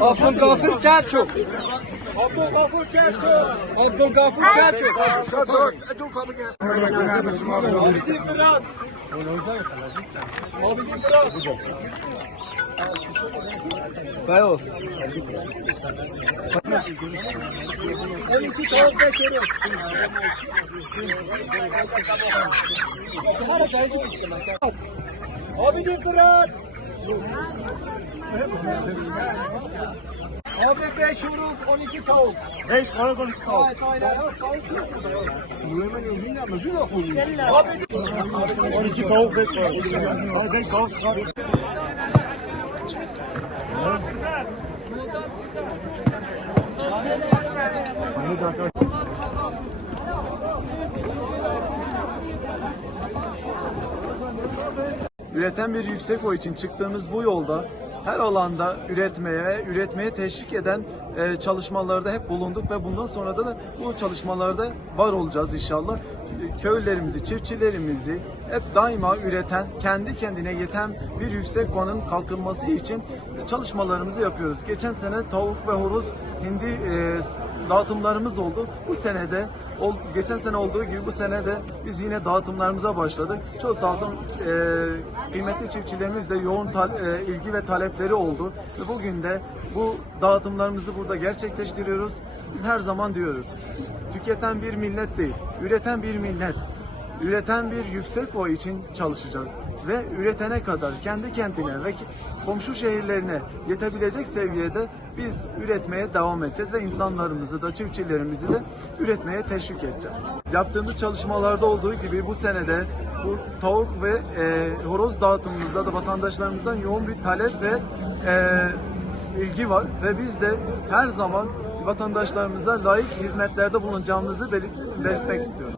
Abdülgafır Çerçuk. Abdülgafır Çerçuk. Abdülgafır Çerçuk. Abidin Fırat. Abidin Fırat. Beyaz. 12 tavuk 5 horoz. Abidin Fırat. Abi 5 horoz 12 tavuk. 5 horoz 12 tavuk. Aynen aynen. Tavuk yok mu? 12 tavuk 5 horoz. Hadi 5 tavuk çıkar. Üreten bir yüksek o için çıktığımız bu yolda her alanda üretmeye ve üretmeye teşvik eden e, çalışmalarda hep bulunduk ve bundan sonra da bu çalışmalarda var olacağız inşallah. Köylerimizi, çiftçilerimizi hep daima üreten, kendi kendine yeten bir yüksek konun kalkınması için çalışmalarımızı yapıyoruz. Geçen sene tavuk ve horoz hindi e, dağıtımlarımız oldu. Bu senede ol- geçen sene olduğu gibi bu sene de biz yine dağıtımlarımıza başladık. Çok sağ olsun e, kıymetli çiftçilerimiz de yoğun tal- e, ilgi ve talepleri oldu. Ve bugün de bu dağıtımlarımızı burada gerçekleştiriyoruz. Biz her zaman diyoruz. Tüketen bir millet değil, üreten bir millet. Üreten bir yüksek boy için çalışacağız ve üretene kadar kendi kentine ve komşu şehirlerine yetebilecek seviyede biz üretmeye devam edeceğiz ve insanlarımızı da çiftçilerimizi de üretmeye teşvik edeceğiz. Yaptığımız çalışmalarda olduğu gibi bu senede bu tavuk ve e, horoz dağıtımımızda da vatandaşlarımızdan yoğun bir talep ve e, ilgi var ve biz de her zaman vatandaşlarımıza layık hizmetlerde bulunacağımızı belirt- belirtmek istiyorum.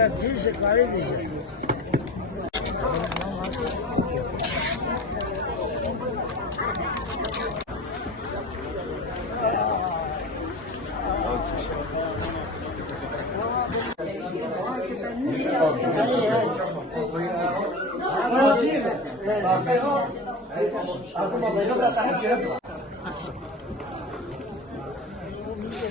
Bize bize kayı bize. Aslında bacım da takip ediyor.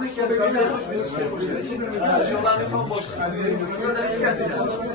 Public yazılımcılar çalışıyorlar bomboş. Burada hiç gazeteciler.